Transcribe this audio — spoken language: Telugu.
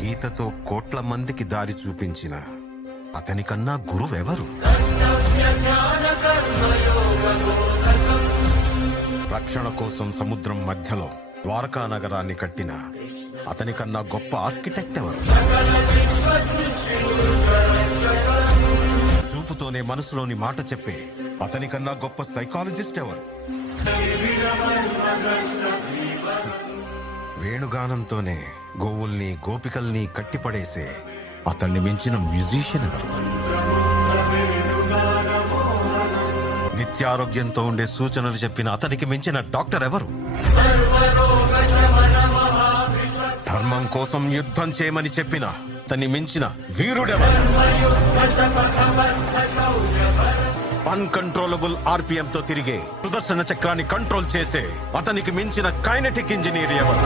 గీతతో కోట్ల మందికి దారి చూపించిన అతనికన్నా గురువెవరు? రక్షణ కోసం సముద్రం మధ్యలో ద్వారకా నగరాన్ని కట్టిన అతనికన్నా గొప్ప ఆర్కిటెక్ట్ ఎవరు? చూపుతోనే మనసులోని మాట చెప్పే అతనికన్నా గొప్ప సైకాలజిస్ట్ ఎవరు? వేణుగానంతోనే గోవుల్ని గోపికల్ని కట్టిపడేసే అతన్ని మించిన మ్యూజిషియన్ ఎవరు? నిత్యారోగ్యంతో ఉండే సూచనలు చెప్పిన అతనికి మించిన డాక్టర్ ఎవరు? ధర్మం కోసం యుద్ధం చేయమని చెప్పిన అతన్ని మించిన వీరుడెవరు? అన్కంట్రోలబుల్ ఆర్పిఎం తో తిరిగే సుదర్శన చక్రాన్ని కంట్రోల్ చేసే అతనికి మించిన కైనెటిక్ ఇంజనీర్ ఎవరు?